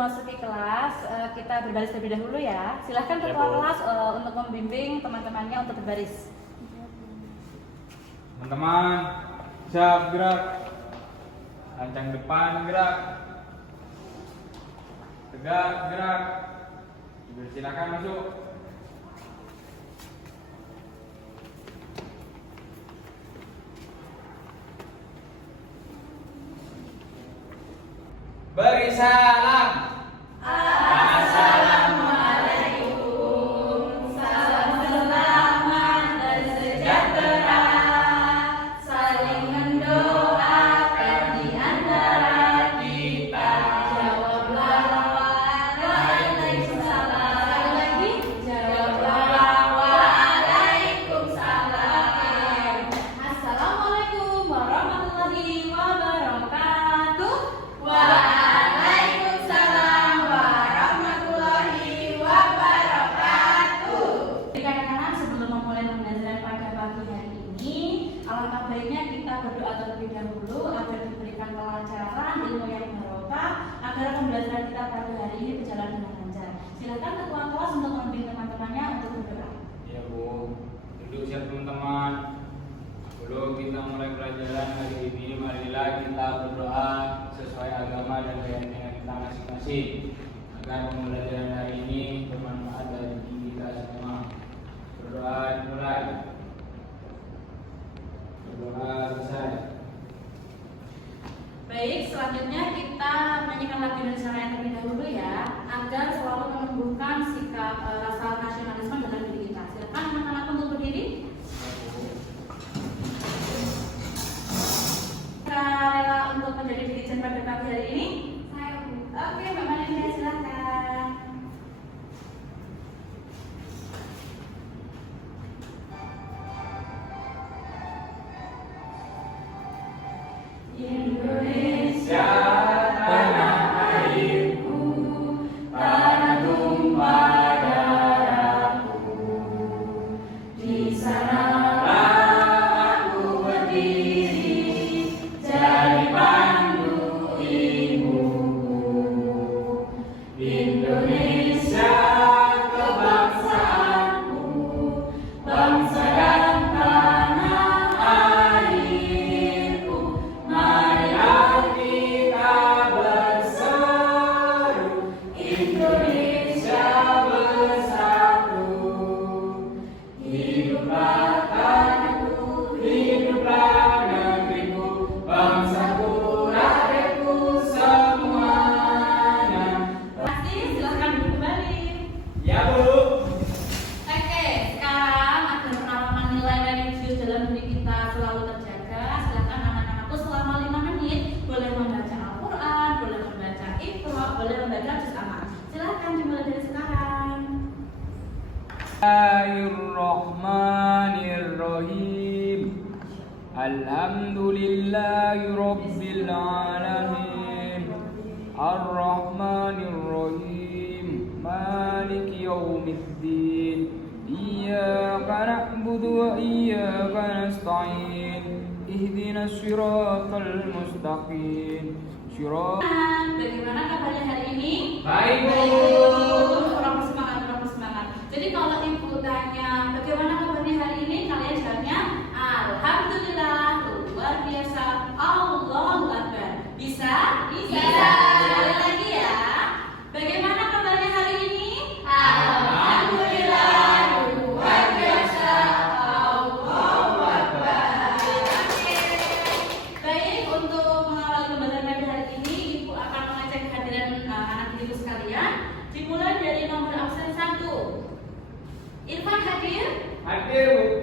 memasuki kelas, kita berbaris terlebih dahulu ya. Silahkan ketua kelas untuk membimbing teman-temannya untuk berbaris. Teman-teman, siap gerak. Lancang depan gerak. Tegak gerak. Silakan masuk. Beri salam. Assalamualaikum, salam selamat dan sejahtera, saling mendoakan di antara kita. Jawablah waalaikumsalam. Sekali lagi, jawablah waalaikumsalam. Assalamualaikum warahmatullahi wabarakatuh. Waalaikumsalam warahmatullahi wabarakatuh. Kadang-kadang sebelum memulai pembelajaran pada pagi hari ini, alangkah baiknya kita berdoa terlebih dahulu agar diberikan kelancaran, ilmu yang barokah, agar pembelajaran kita pada hari ini berjalan dengan lancar. Silakan ketua kelas untuk membimbing teman-temannya untuk berdoa. Ya Bu, duduk siap teman-teman. Sebelum kita mulai pelajaran hari ini, marilah kita berdoa sesuai agama dan keyakinan kita masing-masing, agar pembelajaran hari ini bermanfaat bagi kita semua. Berdoa dimulai. Berdoa selesai. Baik, selanjutnya kita menyanyikan lagu Indonesia Raya terlebih dahulu ya, agar selalu menumbuhkan sikap rasa nasionalisme dalam diri kita. Silakan anak-anak untuk berdiri. Kita rela untuk menjadi dirijen pada pagi hari ini? Saya Bu. Oke, Mbak Maria, silakan. Indonesia tanah airku, tanah tumpah darahku. Di sanalah aku berdiri, jadi pandu ibuku. Indonesia kebangsaanku, bangsa dan tanah airku. Marilah kita berseru, Indonesia bersatu. Hiduplah tanahku, hiduplah negeriku, bangsaku, rakyatku semuanya. Pasti silahkan duduk kembali. Ya Bu. Oke, sekarang agar penanaman nilai religius dalam diri kita selalu terjaga, silakan anak-anakku selama 5 menit boleh membaca Al-Quran, boleh membaca Iqra, boleh membaca juz amma. Silakan dimulai dari sekarang. Bismillahirrahmanirrahim. Alhamdulillahi rabbil alamin. Ar-Rahmanir-Rahim. Maliki yaumiddin. Iyyaka na'budu wa iyyaka nasta'in. Ihdinas siratal mustaqim. Bagaimana kabarnya hari ini? Baik, Bu. Kurang bersemangat. Jadi kalau ibu tanya bagaimana kabarnya hari ini, kalian jawabnya Alhamdulillah, luar biasa, Allahu Akbar. Bisa? Sekali lagi ya. Bagaimana kabarnya hari ini? Alhamdulillah, luar biasa, Allahu Akbar. Oke. Baik, untuk mengawali pembelajaran pada hari ini, Ibu akan mengecek kehadiran anak ibu sekalian. Dimulai dari nomor absen 1. Irfan hadir? Hadir, Bu.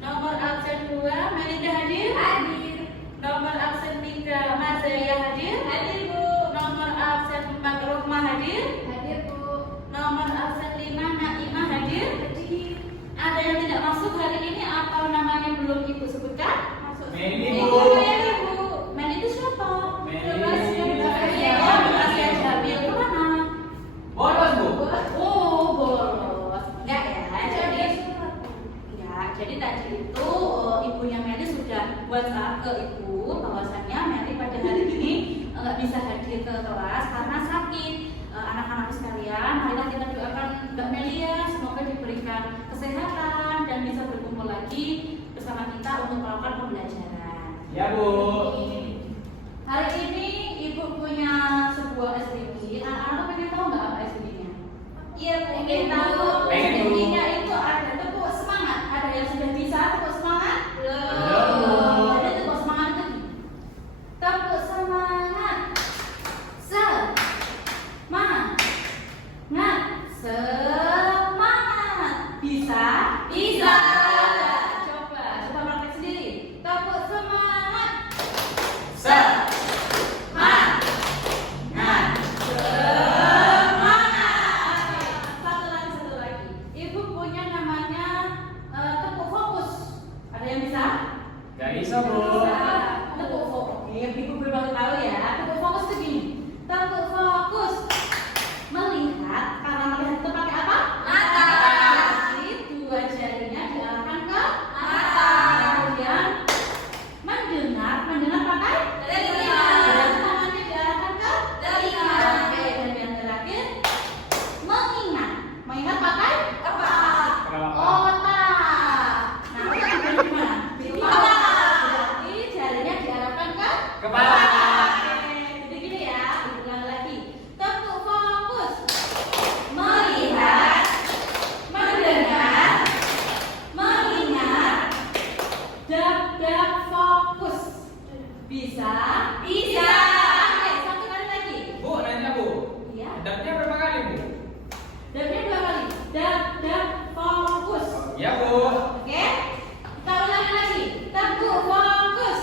Nomor absen 2, Melinda hadir? Hadir. Nomor absen 3, Mas Zaya hadir? Hadir, Bu. Nomor absen 4, Rohma hadir? Hadir, Bu. Nomor absen 5, Naimah hadir? Hadir. Ada yang tidak masuk hari ini atau namanya belum Ibu sebutkan? Masuk. Meli, Bu. Ibu ya, Ibu. Meli itu siapa? Meli. Bekasnya Jamil kemana? Bolos, Bu. Oh, bolos. Enggak ya. Jadi tadi itu ibunya Meli sudah WhatsApp ke Ibu bahwasannya Meli pada hari ini nggak bisa hadir ke kelas karena sakit. anak-anakku sekalian, marilah kita doakan Mbak Melia semoga diberikan kesehatan dan bisa berkumpul lagi bersama kita untuk melakukan pembelajaran. Ya, Bu. Hari ini Ibu punya sebuah SPG. Anak-anak pengen tahu nggak apa SPG-nya? Iya, pengen tahu. SPG-nya itu ada tepuk semangat. Ada yang sudah bisa tepuk semangat? Belum. Ada tepuk semangat lagi. Tepuk semangat. Semangat. Bisa? Bisa. Coba praktek sendiri. Tepuk semangat. Semangat. Satu lagi. Ibu punya namanya tepuk fokus. Ada yang bisa? Gak bisa, Bu. Tepuk fokus. Oke, Ibu baru tahu ya. Tepuk fokus itu gini. Tepuk fokus. Melihat, karena melihat itu pakai apa? Mata. Jadi dua jarinya diarahkan ke mata. Kemudian mendengar pakai telinga. Dan tangannya diarahkan ke telinga. Oke, dan yang terakhir mengingat pakai kepala. Otak. Nah, otak gimana? Kepala. Berarti jarinya diarahkan ke Kepala. Oke, jadi gini ya, ulang lagi. Tepuk fokus. Melihat, mendengar, mengingat, dap fokus. Bisa? Bisa. Oke, satu kali lagi. Bu, nanya, Bu. Iya. Dapnya berapa kali, Bu? Dapnya 2 kali. Dap fokus. Ya, Bu. Oke. Kita ulangi lagi. Tepuk fokus.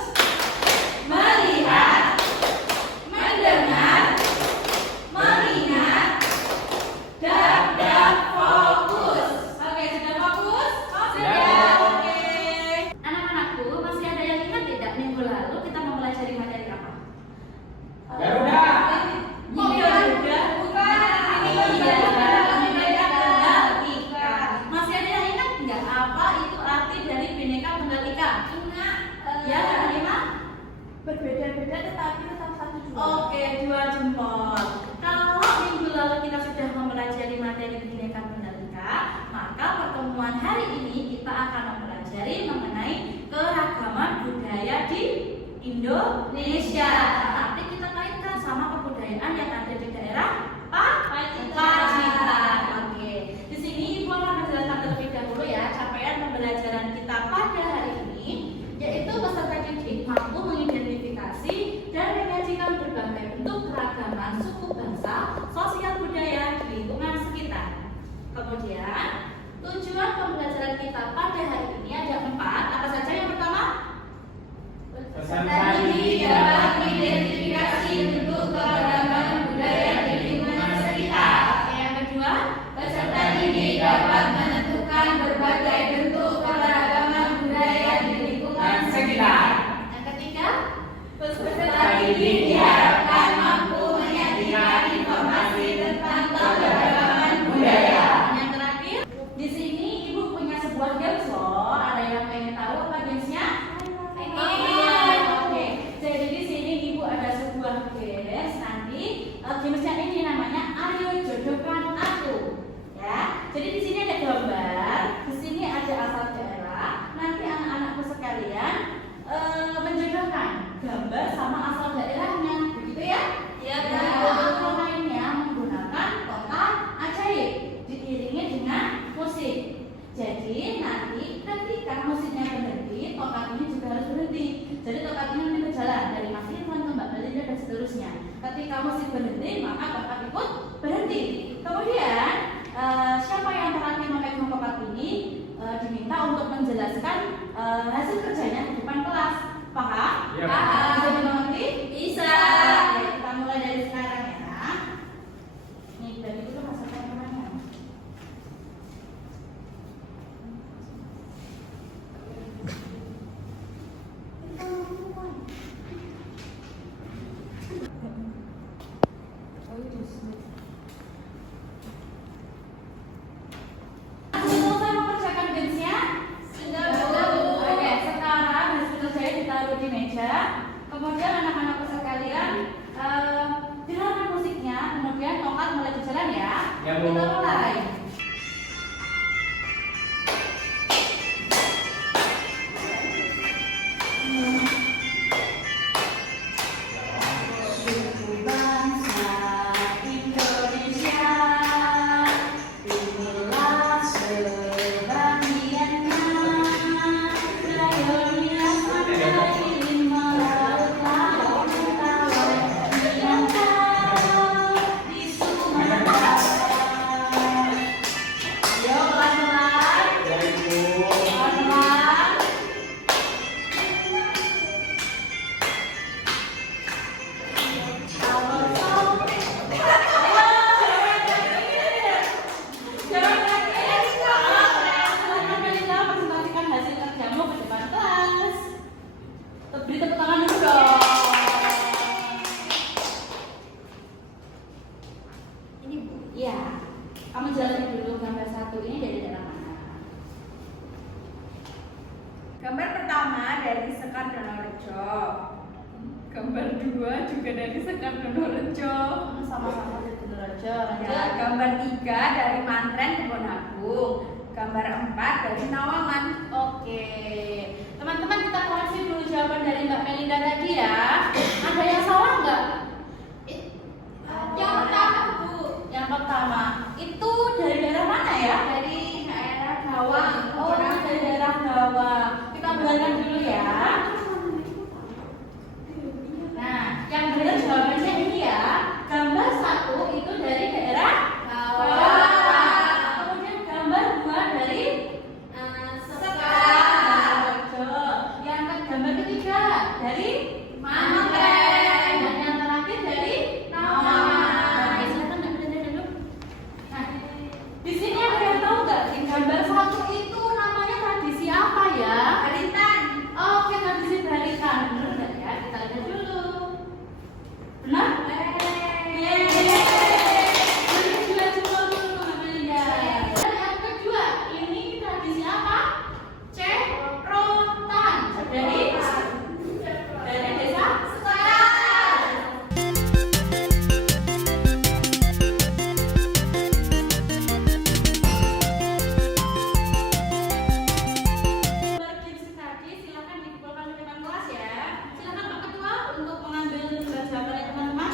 Melihat, mendengar, mengingat, dap fokus. Oke, sudah fokus? Sudah. Oke. Anak-anakku, masih ada yang ingat tidak minggu lalu kita mempelajari materi apa? Garuda. Garuda. Bukan. Masih ada yang ingat nggak apa itu arti dari Bhinneka Tunggal Ika? Ingat. Ya, Kak Halimah? Berbeda-beda tetapi tetap satu jumlah. Oke, 2 jempol. Kalau minggu lalu kita sudah mempelajari materi Bhinneka Tunggal Ika, maka pertemuan hari ini kita akan mempelajari mengenai keragaman budaya di Indonesia. Tapi kita kaitkan sama kebudayaan yang ada di daerah Pacitan. Oke. Di sini Ibu akan menjelaskan terlebih dahulu ya capaian pembelajaran kita pada hari ini, yaitu peserta didik mampu mengidentifikasi dan menyajikan berbagai bentuk keragaman suku bangsa, sosial budaya di lingkungan sekitar. Kemudian, tujuan pembelajaran kita pada hari ini ada 4. Apa saja yang pertama? Peserta didik dapat mengidentifikasi bentuk keragaman budaya di lingkungan sekitar. Yang kedua, peserta didik dapat menentukan berbagai bentuk keragaman budaya di lingkungan sekitar. Yang ketiga, peserta didik diharapkan mampu menyajikan informasi tentang keberagaman budaya. Yang terakhir, di sini Ibu punya sebuah games loh. Ada yang pengen tahu apa gamesnya? Oke. Jadi di sini Ibu ada sebuah games. Nanti gamesnya ini namanya Ayo Jodohkan Aku. Ya. Jadi di sini ada gambar, di sini ada asal daerah. Nanti anak-anakku sekalian menjodohkan gambar sama asal daerahnya, begitu ya? Iya. Nah, mainnya menggunakan total ajaib, diiringi dengan musik. Jadi nanti ketika musiknya berhenti, tokat ini juga harus berhenti. Jadi tokat ini nanti berjalan dari Mas Irfan ke Mbak Belinda dan seterusnya. Ketika musik berhenti, maka tokat ikut berhenti. Kemudian siapa yang terakhir memegang tokat ini diminta untuk menjelaskan hasil kerjanya di depan kelas. Paham? Ya. Bisa dimengerti? Bisa. Oke, kita mulai dari sekarang ya. Nih, dari itu masakan namanya. Selesai mengerjakan gamesnya? Sudah, Bu. Oke, sekarang hasil kerjanya ditaruh di meja. Kemudian anak-anakku sekalian Dengarkan musiknya, kemudian tongkat mulai berjalan ya. Ya, Bu. Kita mulai. Suku bangsa Indonesia, inilah sebagiannya. Rayonnya sampai lima laut utara, Minangkabau di Sumatera. Yo pelan-pelan, Ya, Ibu. pelan-pelan. Beri tepuk tangan dulu dong. Ini Bu. Iya. Kamu jelasin dulu gambar satu ini dari daerah mana? Gambar pertama dari Sekar Donorejo. Gambar dua juga dari Sekar Donorejo. Sama-sama dari Donorejo. Ya, gambar tiga dari Mantren Kebonagung. Gambar empat dari Nawangan. Oke. Teman-teman kita koreksi dulu jawaban dari Mbak Melinda tadi ya. Ada yang salah nggak? Yang pertama, Bu. Yang pertama itu dari daerah mana ya? Dari daerah Gawang. Oh, dari daerah Gawang. Kita buatkan dulu ya. Nah, yang benar jawabannya ini ya. Gambar satu itu dari daerah Gawang. Kemudian gambar dua dari Sekar. Yang gambar ketiga dari Mantren. Dan yang terakhir dari Nawangan. Oke, silakan Mbak Melinda dulu. Nah, di sini ada yang tahu nggak? Di gambar satu itu namanya tradisi apa ya? Baritan. Oke, tradisi baritan. Benar nggak ya? Kita lihat dulu. Benar? Yeay. Kedua coba dulu Mbak Melinda. Dan yang kedua, ini tradisi apa? Ceprotan. Dari desa Sekar. Berpartisipasi, silakan dikumpulkan oleh teman kelas ya. Silakan Pak Ketua untuk mengambil jawabannya teman-teman.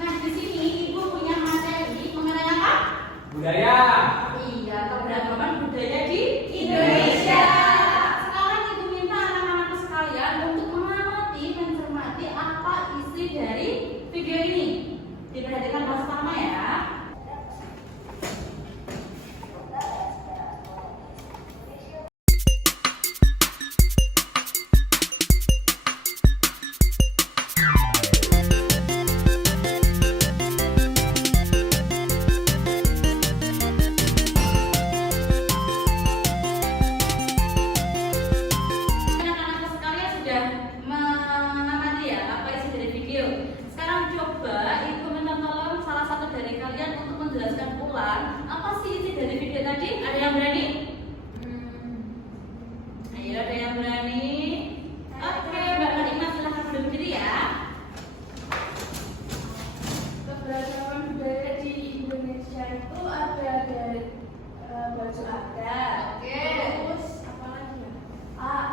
Nah, di sini Ibu punya materi mengenai apa? Budaya. Iya, keberagaman budaya di Indonesia. Sekarang Ibu minta anak-anak sekalian untuk mengamati, mencermati apa isi dari video ini. Diperhatikan bersama ya. Anak-anak sekalian sudah mengamati ya apa isi dari video. Sekarang coba Ibu minta tolong salah satu dari kalian untuk menjelaskan ulang apa sih isi dari video tadi. Ada yang berani? Ayo, ada yang berani? Oke, Mbak Marina silahkan berdiri ya. Keberagaman budaya di Indonesia itu ada dari baju adat. Oke. Terus apa lagi ya?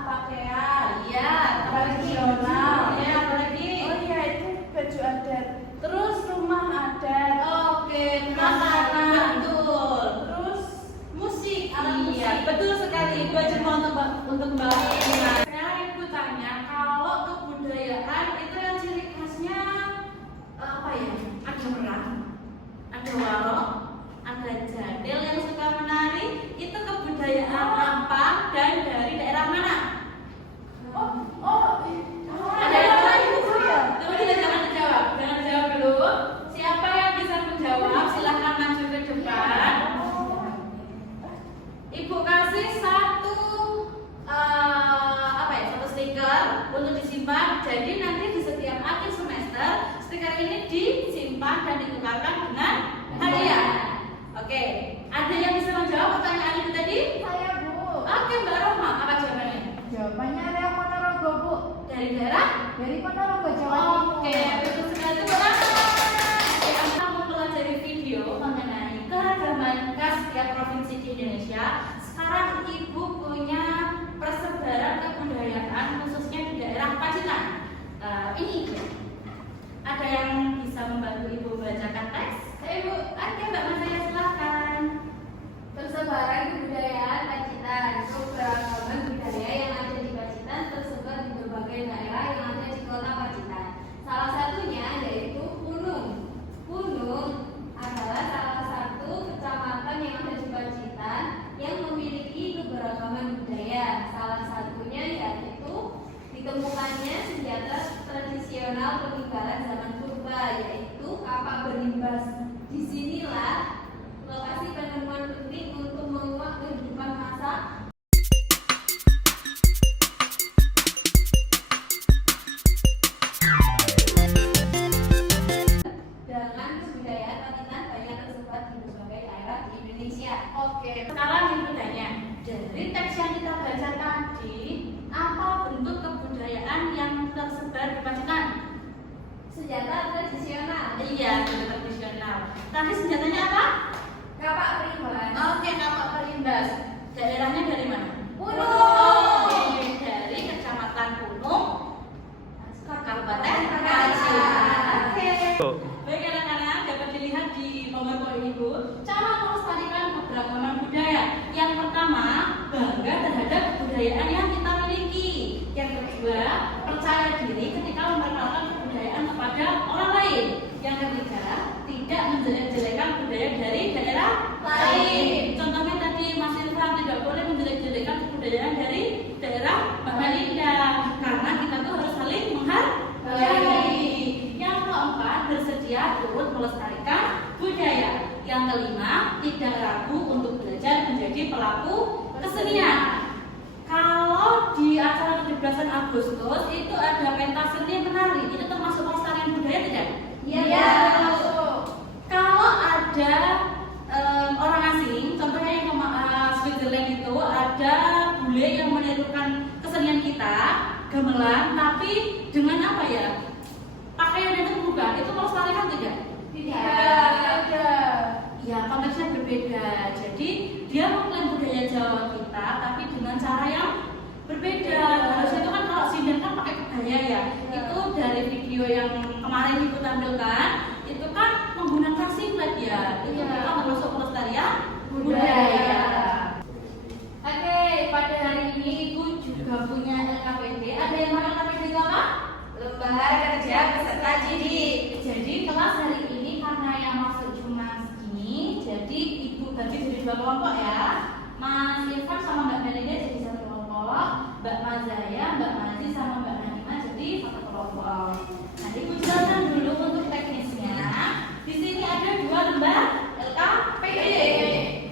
Pakaian, iya, Tradisional. Iya, apa lagi? Oh iya, itu baju adat. Terus rumah adat. Oke, makanan. Betul. Terus musik, alat musik. Iya, betul sekali. Ibu coba untuk Mbak Marina. Sekarang Ibu tanya, kalau kebudayaan itu yang ciri khasnya apa ya? Ada merang, ada warok, ada jadil yang suka menari. Itu kebudayaan apa dan dari daerah mana? Ada yang lain? Tunggu dulu, jangan dijawab. Jangan dijawab dulu. Siapa yang bisa menjawab? Silahkan maju ke depan. Ibu kasih satu satu stiker untuk disimpan. Jadi nanti di setiap akhir semester stiker ini disimpan dan ditukarkan dengan hadiah. Oke, ada yang bisa menjawab pertanyaan ibu tadi? Saya, Bu. Oke, Mbak Roma, apa jawabannya? Jawabannya Reok Ponorogo, Bu. Indonesia, sekarang Ibu punya persebaran kebudayaan khususnya di daerah Pacitan. Ini ada yang bisa membantu Ibu bacakan teks? Ibu, ada Mbak Mazaya, silakan. Persebaran kebudayaan Pacitan. Keberagaman budaya yang ada di Pacitan tersebar di berbagai daerah yang ada di kota Pacitan. Salah satunya yaitu Punung. Punung adalah salah satu kecamatan yang ada di Pacitan yang memiliki keberagaman budaya. Salah satunya yaitu ditemukannya senjata tradisional peninggalan zaman purba, yaitu kapak berimbas. Disinilah lokasi penemuan penting untuk menguak kehidupan masa dengan kebudayaan Pacitan banyak tersebar di berbagai daerah di Indonesia. Oke, sekarang Ibu tanya, dari teks yang kita baca tadi, apa bentuk kebudayaan yang tersebar di Pacitan? Senjata tradisional. Iya, senjata tradisional. Tadi senjatanya apa? Kapak berimbas. Oke, kapak berimbas. Daerahnya dari mana? Punung. Oke, dari Kecamatan Punung, Kabupaten Pacitan. Oke. Baik anak-anak, dapat dilihat di PowerPoint Ibu cara melestarikan keberagaman budaya. Yang pertama, bangga terhadap kebudayaan yang kita miliki. Yang kedua, percaya diri ketika memperkenalkan kebudayaan kepada orang lain. Yang ketiga, tidak menjelek-jelekan budaya dari daerah lain. Contohnya tadi Mas Irfan tidak boleh menjelek-jelekan kebudayaan dari daerah Mbak Melinda, karena kita tuh harus saling menghargai. Yang keempat, bersedia turut melestarikan budaya. Yang kelima, tidak ragu untuk belajar menjadi pelaku kesenian. Kalau di acara 17 Agustus itu ada pentas seni menari, itu termasuk pelestarian budaya tidak? Iya. Kalau ada orang asing, contohnya yang Switzerland itu ada bule yang menirukan kesenian kita, gamelan, tapi dengan apa ya? Pakaian yang terbuka, itu melestarikan tidak? Ya, konteksnya berbeda. Jadi dia mengklaim budaya Jawa kita, tapi dengan cara yang berbeda. Harusnya itu kan kalau sinden kan pakai kebaya ya. Itu dari video yang kemarin Ibu tampilkan, itu kan menggunakan singlet ya. Itu kita termasuk pelestarian budaya. Oke, pada hari ini Ibu juga punya LKPD. Ada yang mau LKPD itu apa? Lembar kerja peserta didik. Jadi kelas hari ini karena yang masuk cuma segini, jadi Ibu bagi jadi 2 kelompok ya. Mas Irfan sama Mbak Melinda jadi 1 kelompok, Mbak Mazaya, Mbak Mazi sama Mbak Nanima jadi 1 kelompok. Nanti Ibu jelaskan dulu untuk teknisnya. Di sini ada 2 lembar LKPD.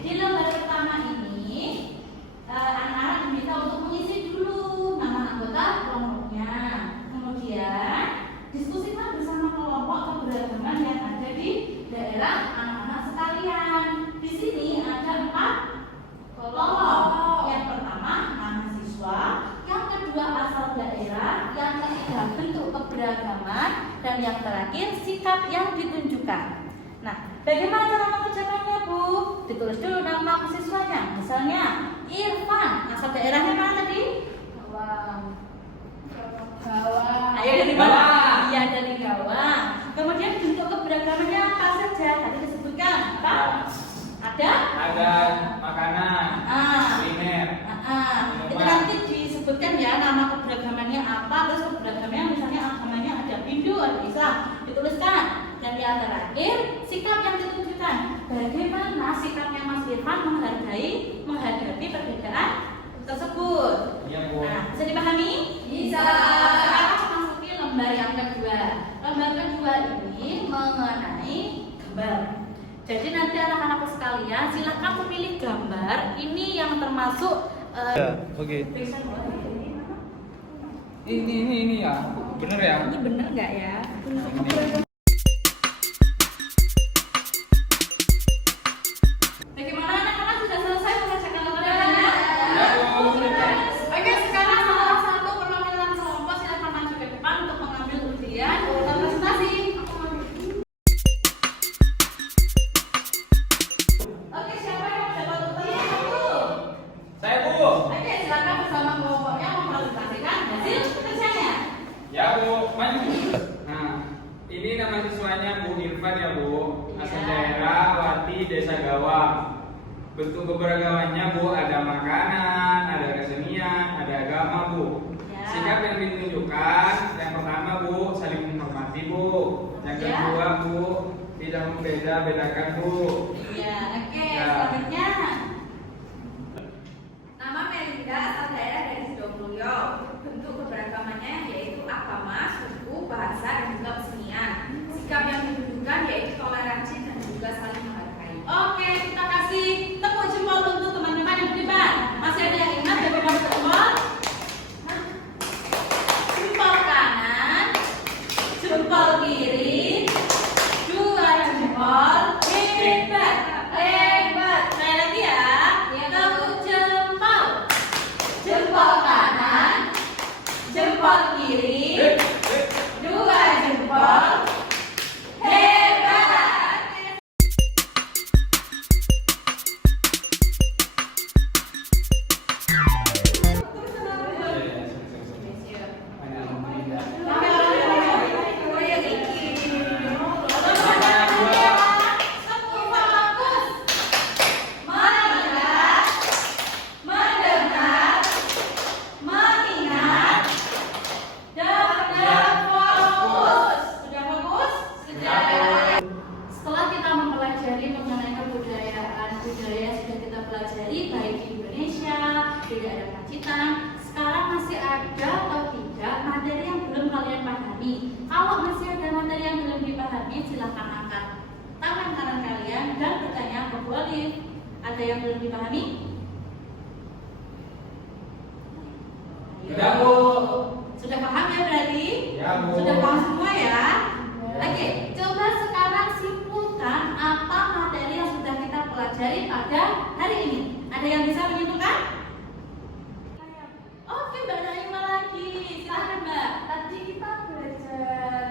Di lembar pertama ini anak-anak diminta untuk mengisi dulu nama anggota kelompoknya. Kemudian diskusikan bersama kelompok keberagaman yang ada di daerah anak-anak sekalian. Di sini ada 4 kelompok. Yang pertama nama siswa, yang kedua asal daerah, yang ketiga bentuk keberagaman, dan yang terakhir sikap yang ditunjukkan. Nah, bagaimana cara mengerjakannya, Bu? Ditulis dulu nama siswanya. Misalnya Irfan, asal daerahnya mana tadi? Bawah. Ayo dari mana? Iya, dari Gawang. Kemudian bentuk keberagamannya apa saja? Tadi disebutkan apa? Ada? Ada makanan, kuliner, Itu nanti disebutkan ya nama keberagamannya apa, terus keberagamannya misalnya agamanya ada Hindu, ada Islam, dituliskan. Dan yang terakhir sikap yang ditunjukkan. Bagaimana sikapnya Mas Irfan menghadapi perbedaan tersebut? Iya, Bu. Nah, bisa dipahami? Bisa. Sekarang masuki lembar yang kedua. Lembar kedua ini mengenai gambar. Jadi nanti anak-anakku sekalian silahkan memilih gambar. Ini yang termasuk Oke. tulisan bawah ini mana? Ini ya. Bener ya? Ini bener nggak ya? Bagaimana anak-anak sudah selesai mengerjakan lembarannya? Ya, Bu. Oke, sekarang salah satu perwakilan kelompok silakan maju ke depan untuk mengambil undian dan presentasi. Oke, siapa yang dapat undian? Depan ya Bu, asal Iya. daerah Wati Desa Gawang. Bentuk keberagamannya Bu, ada makanan, ada kesenian, ada agama Bu. Ya. Sikap yang ditunjukkan, yang pertama Bu, saling menghormati Bu. Yang Ya. kedua Bu, tidak membeda-bedakan Bu. Iya, oke. Ya. Selanjutnya. Nama Melinda asal daerah dari Sidomulyo. Bentuk keberagamannya yaitu agama, suku, bahasa, dan juga kesenian. Sikap yang ditunjukkan yaitu toleransi dan juga saling menghargai. Oke, kita kasih tepuk jempol untuk teman-teman yang di depan. Masih ada yang ingat bagaimana jempol? Jempol kanan, jempol kiri, dua jempol, hebat, hebat. Sekali lagi ya, tepuk jempol. Jempol kanan, jempol kiri, dua jempol, hebat. Setelah kita mempelajari mengenai kebudayaan budaya yang sudah kita pelajari baik di Indonesia, di daerah Pacitan, sekarang masih ada atau tidak materi yang belum kalian pahami? Kalau masih ada materi yang belum dipahami, silahkan angkat tangan kanan kalian dan bertanya ke Bu Olive. Ada yang belum dipahami? Sudah, Bu. Sudah paham ya berarti? Ya, Bu. Sudah paham semua ya? Oke, coba sekarang simpulkan apa materi yang sudah kita pelajari pada hari ini. Ada yang bisa menyimpulkan? Oke, Mbak Naima lagi. Silakan Mbak. Tadi kita belajar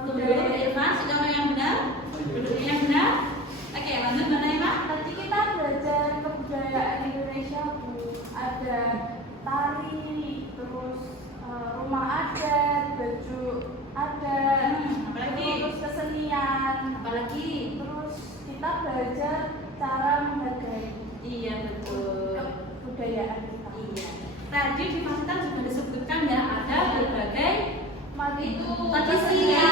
Tunggu dulu Mbak Irma, sedang yang benar. Duduknya yang benar. Oke, lanjut Mbak Naima. Tadi kita belajar kebudayaan Indonesia Bu. Ada tari, terus rumah adat, baju adat, apalagi? terus kesenian, Apalagi? terus kita belajar cara menghargai Iya betul. kebudayaan kita. Iya. Tadi di Pacitan sudah disebutkan ya ada berbagai Itu tradisi. Ya,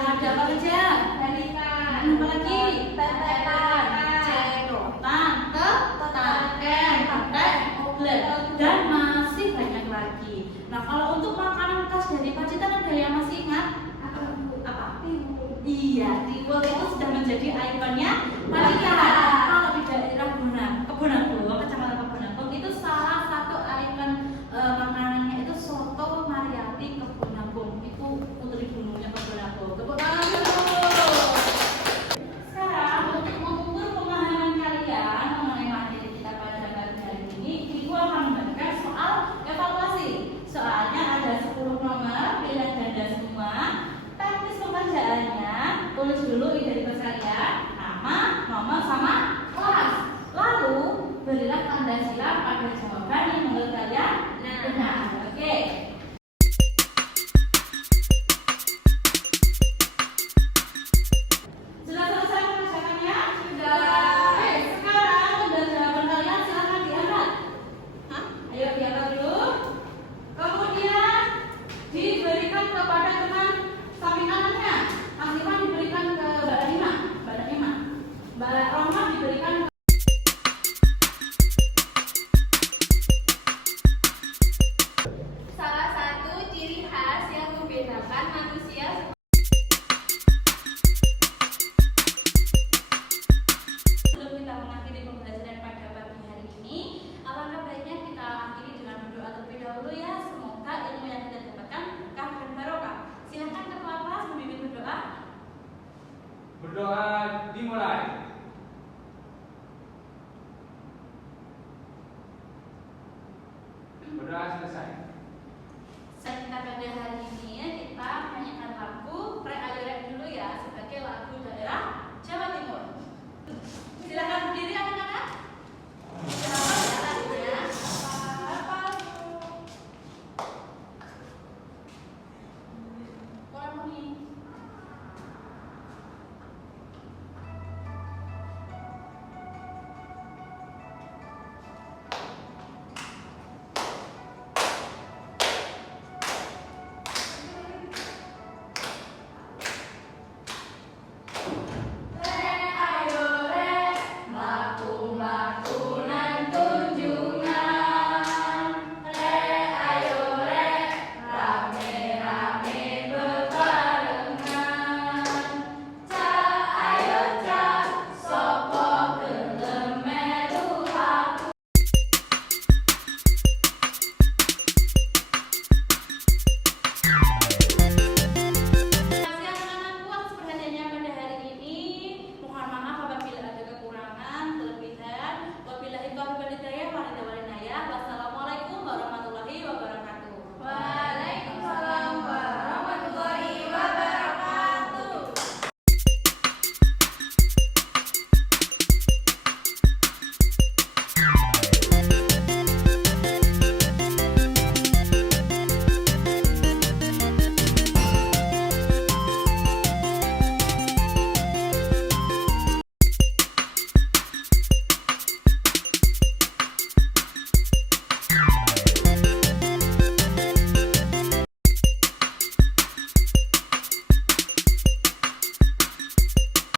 ada apa saja? Haritan, Apalagi? tetepan, Cerotan, tetaken, patek, oblet, dan masih banyak lagi. Nah, kalau untuk makanan khas dari Pacitan ada yang masih ingat? Apa? Iya, tiwul itu sudah menjadi ikonnya Pacitan. Kalau di daerah Kebonapur, Kecamatan Kebonapur itu salah satu ikon makanannya itu soto Mariati Kebonapur. Itu putri gunungnya Kebonapur. Tepuk tangan dulu. Sekarang untuk mengukur pemahaman kalian mengenai materi kita pada pagi hari ini, Ibu akan memberikan soal evaluasi. Soalnya ada 10 nomor, pilihan ganda semua. Teknis pengerjaannya, tulis dulu identitas kalian, nama, nomor, sama kelas. Lalu berilah tanda silang pada jawaban yang menurut kalian benar. Oke. Sudah selesai mengerjakannya? Sudah. Oke, sekarang udah jawaban kalian silahkan diangkat. Ayo diangkat dulu. Kemudian diberikan kepada teman samping kanannya. Mas Iman diberikan ke Mbak Rima. Mbak Roma diberikan ke Salah satu ciri khas yang membedakan manusia Sebelum kita mengakhiri pembelajaran pada pagi hari ini, alangkah baiknya kita akhiri dengan berdoa terlebih dahulu ya. Semoga ilmu yang kita dapatkan berkah dan barokah. Silahkan ketua kelas membimbing berdoa. Berdoa dimulai. Berdoa selesai.